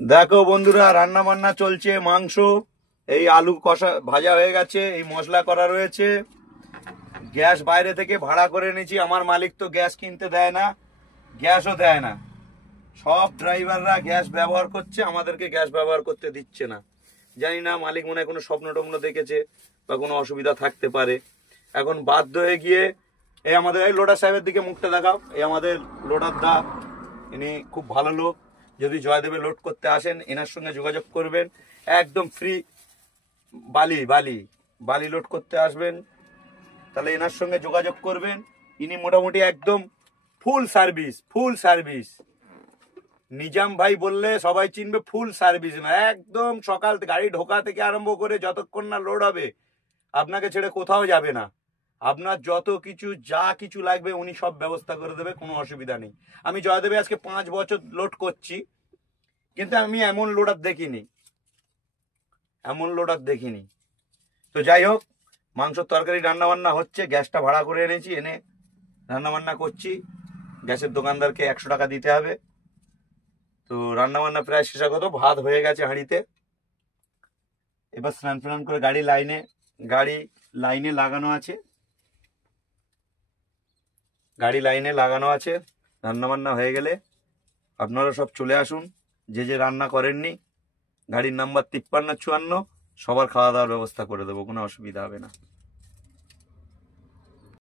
দেখো বন্ধুরা, রান্না বান্না চলছে। মাংস, এই আলু কষা ভাজা হয়ে গেছে, এই মশলা করা রয়েছে। গ্যাস বাইরে থেকে ভাড়া করে নিয়েছি। আমার মালিক তো গ্যাস কিনতে দেয় না, গ্যাসও দেয় না। সব ড্রাইভাররা গ্যাস ব্যবহার করছে, আমাদেরকে গ্যাস ব্যবহার করতে দিচ্ছে না। জানি না, মালিক মনে হয় কোনো স্বপ্ন টপ্ন দেখেছে বা কোনো অসুবিধা থাকতে পারে। এখন বাধ্য হয়ে গিয়ে এই আমাদের এই লোডার সাহেবের দিকে মুখটা দেখাও। এই আমাদের লোডার দা, ইনি খুব ভালো লোক। যদি জয়দেবে লোড করতে আসেন, এনার সঙ্গে যোগাযোগ করবেন। একদম ফ্রি বালি বালি বালি লোড করতে আসবেন, তাহলে এনার সঙ্গে যোগাযোগ করবেন। ইনি মোটামুটি একদম ফুল সার্ভিস, ফুল সার্ভিস। নিজাম ভাই বললে সবাই চিনবে, ফুল সার্ভিস। না, একদম সকাল গাড়ি ঢোকা থেকে আরম্ভ করে যতক্ষণ না লোড হবে, আপনাকে ছেড়ে কোথাও যাবে না। আপনার যত কিছু যা কিছু লাগবে উনি সব ব্যবস্থা করে দেবে, কোনো অসুবিধা নেই। আমি জয়দেবে আজকে 5 বছর লোড করছি, কিন্তু আমি এমন লোডার দেখিনি, এমন লোডার দেখিনি। তো যাই হোক, মাংসর তরকারি রান্না বান্না হচ্ছে। গ্যাসটা ভাড়া করে এনেছি, এনে রান্না বান্না করছি। গ্যাসের দোকানদারকে 100 টাকা দিতে হবে। তো রান্না বান্না প্রায় শেষাগত, ভাত হয়ে গেছে হাঁড়িতে। এবার স্নান ফান করে গাড়ি লাইনে লাগানো আছে, গাড়ি লাইনে লাগানো আছে। রান্না বান্না হয়ে গেলে আপনারা সব চলে আসুন। যে যে রান্না করেননি, গাড়ির নাম্বার 5354, সবার খাওয়া দাওয়ার ব্যবস্থা করে দেবো, কোনো অসুবিধা হবে না।